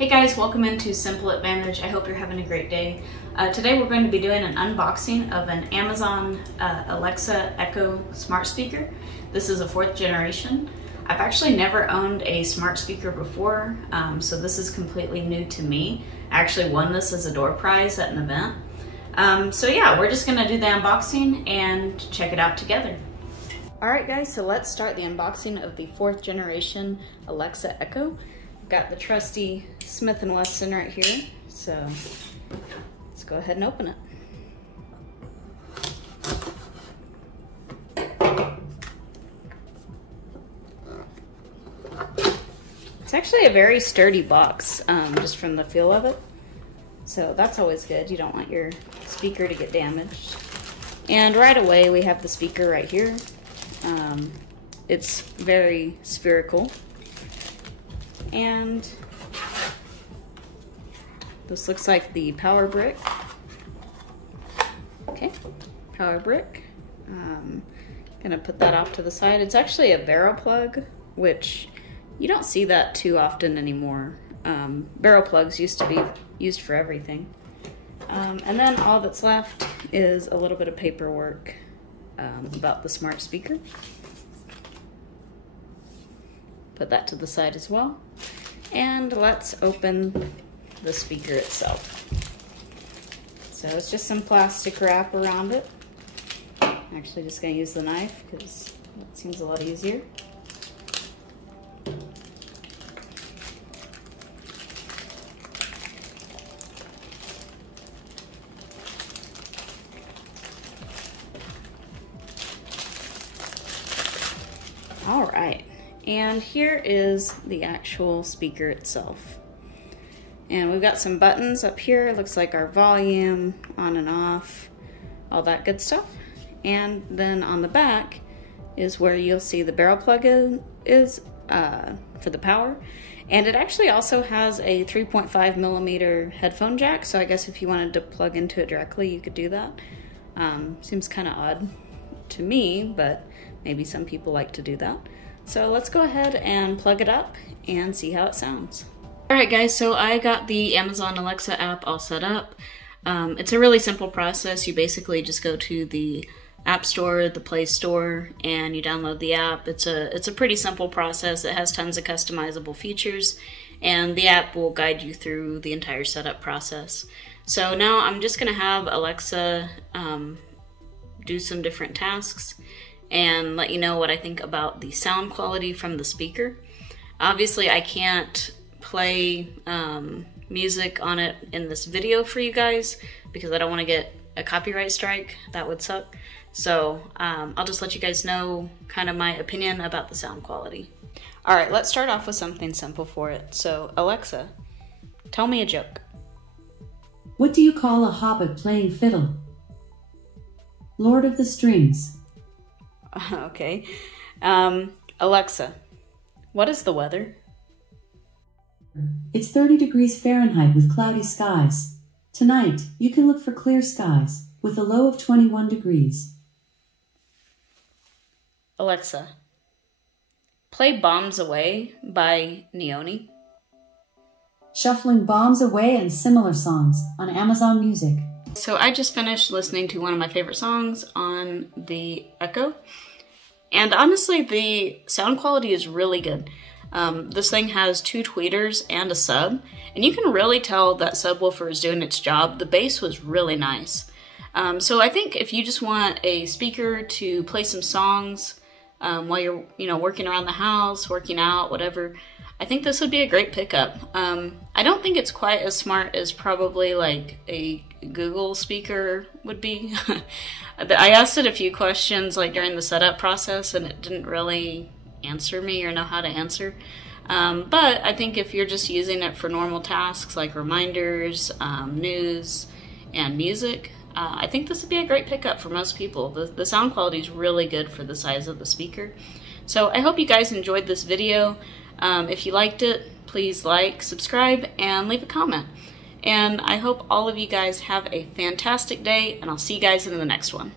Hey guys, welcome into Simple Advantage. I hope you're having a great day. Today we're going to be doing an unboxing of an Amazon Alexa Echo smart speaker. This is a 4th generation. I've actually never owned a smart speaker before, so this is completely new to me. I actually won this as a door prize at an event. So yeah, we're just gonna do the unboxing and check it out together. Alright guys, so let's start the unboxing of the 4th generation Alexa Echo. Got the trusty Smith & Wesson right here, so let's go ahead and open it. It's actually a very sturdy box, just from the feel of it, so that's always good. You don't want your speaker to get damaged. And right away we have the speaker right here. It's very spherical. And this looks like the power brick. Okay, power brick. Gonna put that off to the side. It's actually a barrel plug, which you don't see that too often anymore. Barrel plugs used to be used for everything. And then all that's left is a little bit of paperwork about the smart speaker. Put that to the side as well. And let's open the speaker itself. So it's just some plastic wrap around it. I'm actually just going to use the knife because it seems a lot easier. All right. And here is the actual speaker itself. And we've got some buttons up here. It looks like our volume, on and off, all that good stuff. And then on the back is where you'll see the barrel plug is for the power. And it actually also has a 3.5 millimeter headphone jack. So I guess if you wanted to plug into it directly, you could do that. Seems kind of odd to me, but maybe some people like to do that. So let's go ahead and plug it up and see how it sounds. Alright guys, so I got the Amazon Alexa app all set up. It's a really simple process. You basically just go to the App Store, the Play Store, and you download the app. It's a pretty simple process. It has tons of customizable features, and the app will guide you through the entire setup process. So now I'm just going to have Alexa do some different tasks and let you know what I think about the sound quality from the speaker. Obviously I can't play music on it in this video for you guys because I don't want to get a copyright strike. That would suck. So I'll just let you guys know kind of my opinion about the sound quality. Alright, let's start off with something simple for it. So Alexa, tell me a joke. What do you call a hobbit playing fiddle? Lord of the Strings. Okay. Alexa, what is the weather? It's 30 degrees Fahrenheit with cloudy skies. Tonight, you can look for clear skies, with a low of 21 degrees. Alexa, play Bombs Away by Neoni. Shuffling Bombs Away and similar songs on Amazon Music. So I just finished listening to one of my favorite songs on the Echo, and honestly the sound quality is really good. This thing has 2 tweeters and a sub, and you can really tell that subwoofer is doing its job. The bass was really nice. So I think if you just want a speaker to play some songs while you're working around the house, working out, whatever, I think this would be a great pickup. I don't think it's quite as smart as probably like a Google speaker would be. I asked it a few questions like during the setup process and it didn't really answer me or know how to answer. But I think if you're just using it for normal tasks like reminders, news, and music, I think this would be a great pickup for most people. The sound quality is really good for the size of the speaker. So I hope you guys enjoyed this video. If you liked it, please like, subscribe, and leave a comment. And I hope all of you guys have a fantastic day, and I'll see you guys in the next one.